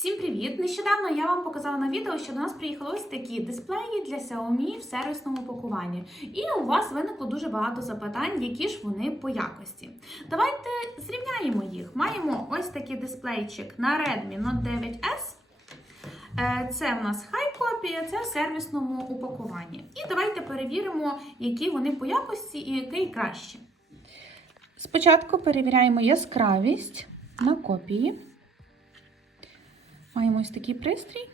Всім привіт! Нещодавно я вам показала на відео, що до нас приїхали ось такі дисплеї для Xiaomi в сервісному пакуванні. І у вас виникло дуже багато запитань, які ж вони по якості. Давайте зрівняємо їх. Маємо ось такий дисплейчик на Redmi Note 9S. Е, Це в нас хай копія, це в сервісному упакуванні. І давайте перевіримо, які вони по якості і який краще. Спочатку перевіряємо яскравість на копії. Маємо ось такий пристрій.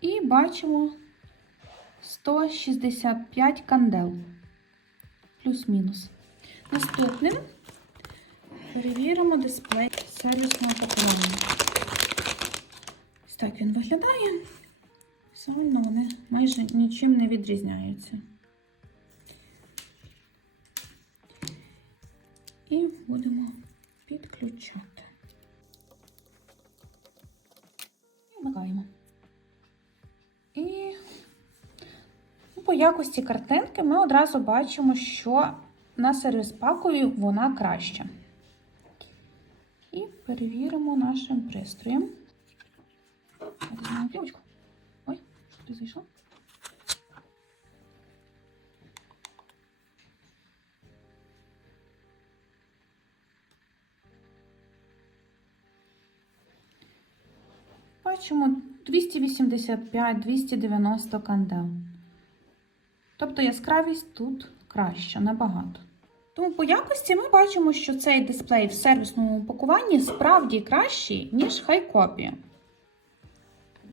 І бачимо 165 кандел. Плюс-мінус. Наступним перевіримо дисплей сервісного пакування. Ось так він виглядає. Візуально вони майже нічим не відрізняються. І будемо підключати. І вмикаємо. І ну, по якості картинки ми одразу бачимо, що на сервіс пакові вона краща. І перевіримо нашим пристроєм. Ой, ти зайшла? Бачимо 285-290 кандел. Тобто яскравість тут краща набагато. Тому по якості ми бачимо, що цей дисплей в сервісному упакуванні справді кращий, ніж хайкопія.